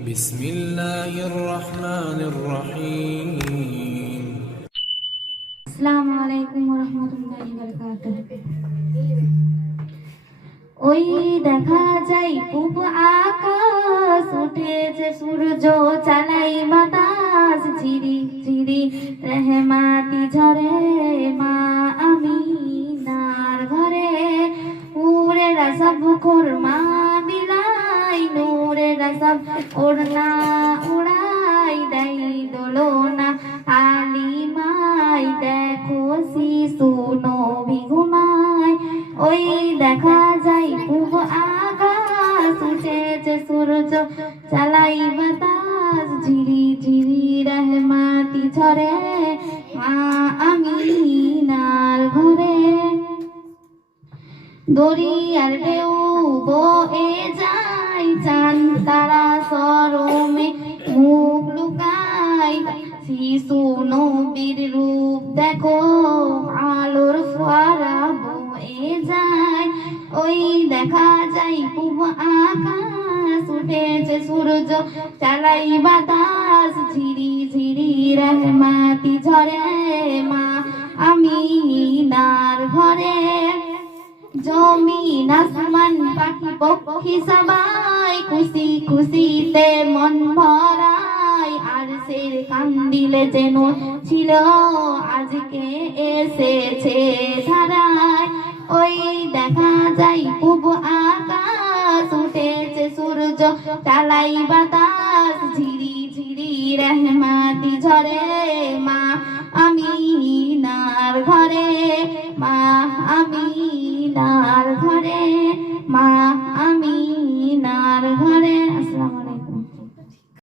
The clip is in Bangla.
بسم الله الرحمن الرحيم السلام عليكم ورحمة الله وبركاته ওই দেখা যায় পূব আকাশ উঠেছে সূর্য চালাই বাতাস ঝিরি ঝিরি রহমাতি ঝরে মা আমিনার ঘরে উড়েরা সব খুরমা বিলাই নূরেরা সব ওড়না উড়াই দেয় দোলনা আলিমাই দেখো শিশু নবী ঘুমায় ওই দেখা যায় পূব আকাশ উঠেছে সূর্য চালাই বাতাস ঝিরি ঝিরি রহমাতি ঝরে মা আমিনার ঘরে দরিয়ার ঢেউ বয়ে যায় চাঁদ তারা সরমে মুখ লুকায় শিশু নবীর রূপ দেখো আলোর ফোয়ারা বয়ে যায় ওই দেখা যায় পূব আকাশ উঠেছে সূর্য চালাই বাতাস ঝিরি ঝিরি রহমাতি ঝরে মা আমিনার ঘরে জমিন আসমান পাখি পক্ষী সবাই খুশি খুশিতে মন ভরায় আর সে কান্দিলে যেন ছিল আজকে এসেছে ধারায় ওই দেখা যায় পূব আকাশ উঠেছে সূর্য চালাই বাতাস ঝিরি ঝিরি রহমাতি ঝরে মা আমিনার ঘরে মা আমিনার ঘরে মা আমিনার ঘরে।